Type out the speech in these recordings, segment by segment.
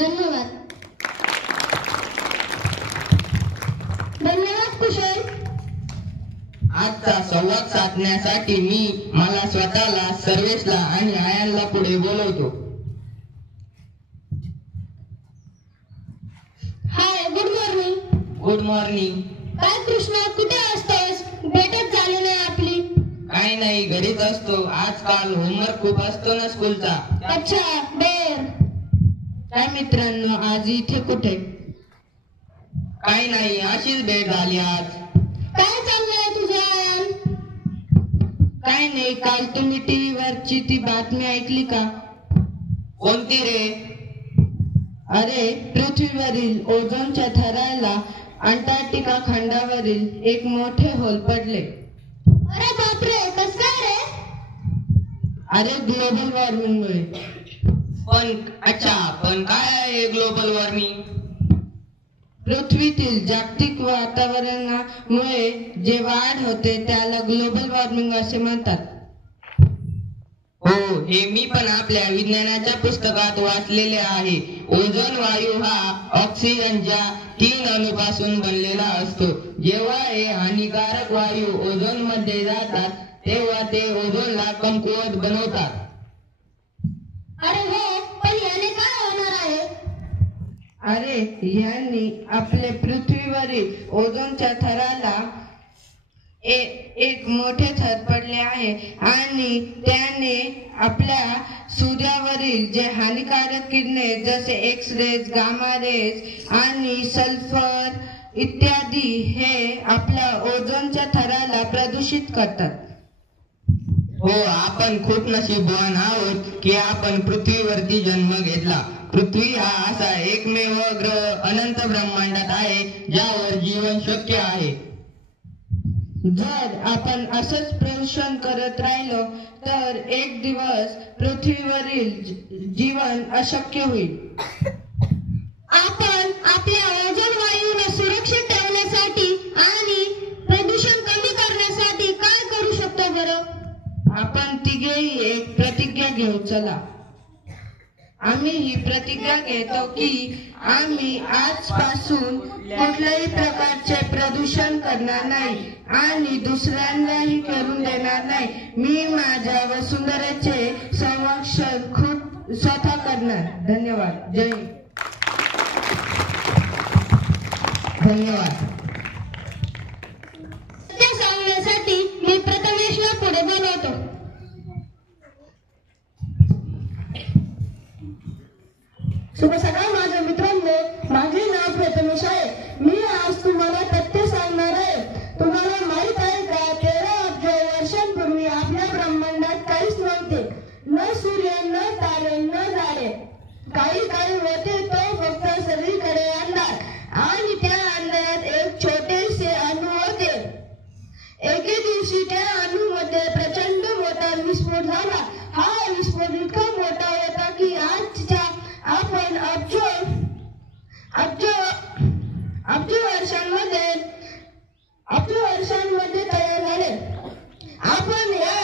धन्यवाद. धन्यवाद कुशल. आजचा संवाद साधण्यासाठी मी मला स्वतःला, सर्वेशला आणि आयांना पुढे बोलवतो. हाय, गुड मॉर्निंग. Good morning. काय कृष्णा, कुठे असतोस? भेटच झाली नाही आपली. काय नाही, घरीच असतो. आजकाल होमवर्क खूप असतो ना स्कूलचा. अच्छा, बर. काय मित्रांनो, आज इथे कुठे? काय नाही, अशीच भेट झाली आज. काय चाललंय तुझं? काय नाही, काल तुम्ही टीव्ही वरची ती बातमी ऐकली का? कोणती रे? अरे, पृथ्वीवरील ओझोनच्या थराला अंटार्क्टिका खंडावरील एक मोठे होल पडले. अरे बापरे, कस काय रे? अरे, ग्लोबल वॉर्मिंगमुळे. पण काय आहे ग्लोबल वॉर्मिंग? पृथ्वीतील जागतिक वातावरणामुळे जे वाढ होते त्याला ग्लोबल वॉर्मिंग असे म्हणतात. हो, हे मी पण आपल्या विज्ञानाच्या पुस्तकात वाचलेले आहे. ओझोन वायू हा ऑक्सिजनच्या 3 अणूपासून बनलेला असतो. जेव्हा हे हानिकारक वायू ओझोन मध्ये जातात तेव्हा ते ओझोनला कमकुवत बनवतात. अरे हो, पण याने काय होणार आहे? अरे, यांनी आपले पृथ्वीवरील ओझोनच्या थराला एक मोठे थर पडले आहे आणि त्याने आपल्या सूर्यावरील जे हानिकारक किरणे जसे एक्स रेज, गामा रेज आणि सल्फर इत्यादी हे आपल्या ओझोनच्या थराला प्रदूषित करतात. हो, आपण खूप नशीबवान आहोत की आपण पृथ्वीवरती जन्म घेतला. पृथ्वी हा असा एकमेव ग्रह अनंत ब्रह्मांडात आहे ज्यावर जीवन शक्य आहे. जर आपण असंच प्रदूषण करत राहिलो तर एक दिवस पृथ्वीवरील जीवन अशक्य होईल. आपण आपल्या ओझोन वायूला सुरक्षित ठेवण्यासाठी आणि प्रदूषण कमी करण्यासाठी काय करू शकतो बरं? आपण तिघेही एक प्रतिज्ञा घेऊ. चला, आम्ही ही प्रतिज्ञा घेतो की आम्ही आजपासून कुठल्याही प्रकारचे प्रदूषण करणार नाही आणि दुसऱ्यांनाही करून देणार नाही. मी माझ्या वसुंधरेचे संरक्षण खूप स्वतः करणार. धन्यवाद. जय हिंद. धन्यवाद. ते सांगण्यासाठी मी प्रथमेशला पुढे बोलवतो. शुभ सकाळ माझ्या मित्रांनो, माझे नाव प्रथमेश आहे. मी आज तुम्हाला तथ्य सांगणार आहे. तुम्हाला माहित आहे का, 13 अब्ज वर्षांपूर्वी आपल्या ब्रह्मांडात काहीच नव्हते. न सूर्य, न तारे, न झाडे. काही होते तो फक्त सगळीकडे अंधार आणि त्या अंधारात एक छोटेसे अणू होते. एके दिवशी त्या अणूमध्ये प्रचंड मोठा विस्फोट झाला. हा विस्फोट इतका मोठा होता की आजच्या आपण अब्ज वर्षांमध्ये तयार झाले. आपण या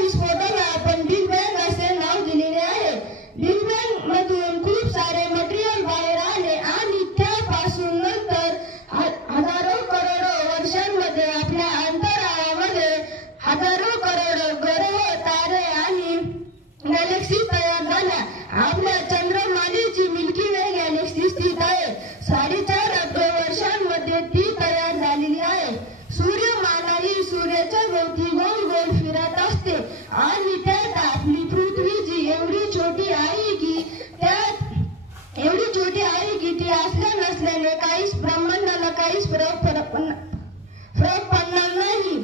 विस्फोटाला आपण बिग बँग असे नाव दिलेले आहे. बिग बँग मधून खूप सारे मटेरियल बाहेर आले आणि त्यापासून नंतर हजारो करोडो वर्षांमध्ये आपल्या अंतराळामध्ये हजारो करोड ग्रह, तारे आणि गॅलेक्सी तयार झाल्या. आपल्या चंद्रमालेची मिल्की वे गॅलेक्सी स्थित आहे. 4.5 अब्ज वर्षांमध्ये ती तयार झालेली आहे. सूर्यमालाही सूर्याच्या भोवती गोल गोल फिरत असते आणि त्यात आपली पृथ्वी जी एवढी छोटी आहे की ती असल्या नसल्याने काहीच ब्रह्मांडाला काहीच फरक पडणार नाही.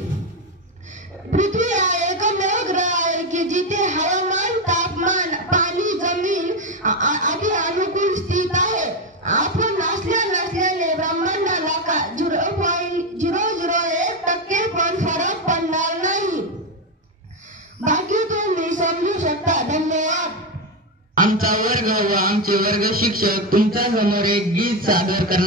पृथ्वी हा एकमेव ग्रह आहे की जिथे हवामान, तापमान, पाणी, जमीन आदी अनुकूल स्थित आहे. आपण नसल्याने ब्रह्मांडाला 0.001% पण फरक पडणार नाही. बाकी तुम्ही समजू शकता. धन्यवाद. आमचा वर्ग व आमचे वर्ग शिक्षक तुमच्या समोर एक गीत सादर करणार